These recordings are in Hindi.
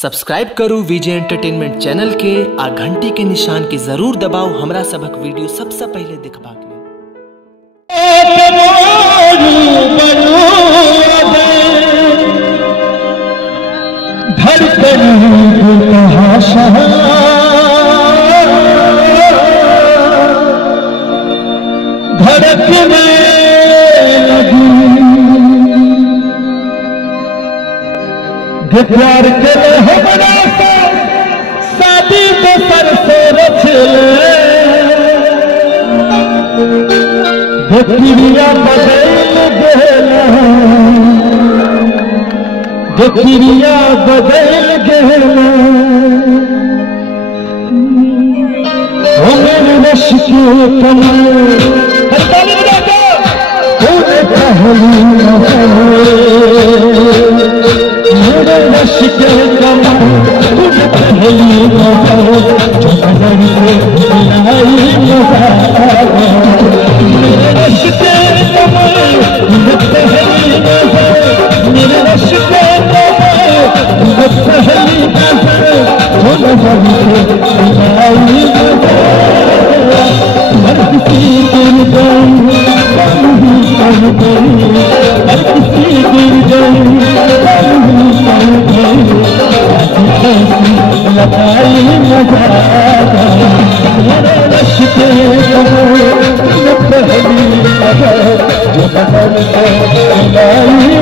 सब्सक्राइब करू विजय एंटरटेनमेंट चैनल के आ घंटी के निशान के जरूर दबाओ हमरा सबक वीडियो सबसे पहले देखबाक लेल। प्यार के हमरा से शादी के सर से रचले देखिया बदल गेला देखिया बदल गेला हमर रश के कमल हड़ताल बजा तूने कहली मेरे रश के कमल तुम पहली नजर जो नजर से लाई नजर मेरे रश के कमल तुम पहली नजर मेरे रश के कमल तुम पहली नजर जो नजर से लाई नजर हर किसी गिर गई हर किसी गिर गई लगाई नजर मेरे रश के कमल पहली नजर जो नजर से लाई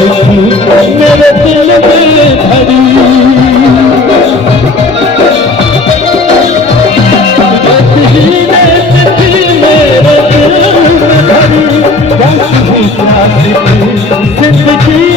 मेरे दिल में भरी मेरे दिल में भरी जिंदगी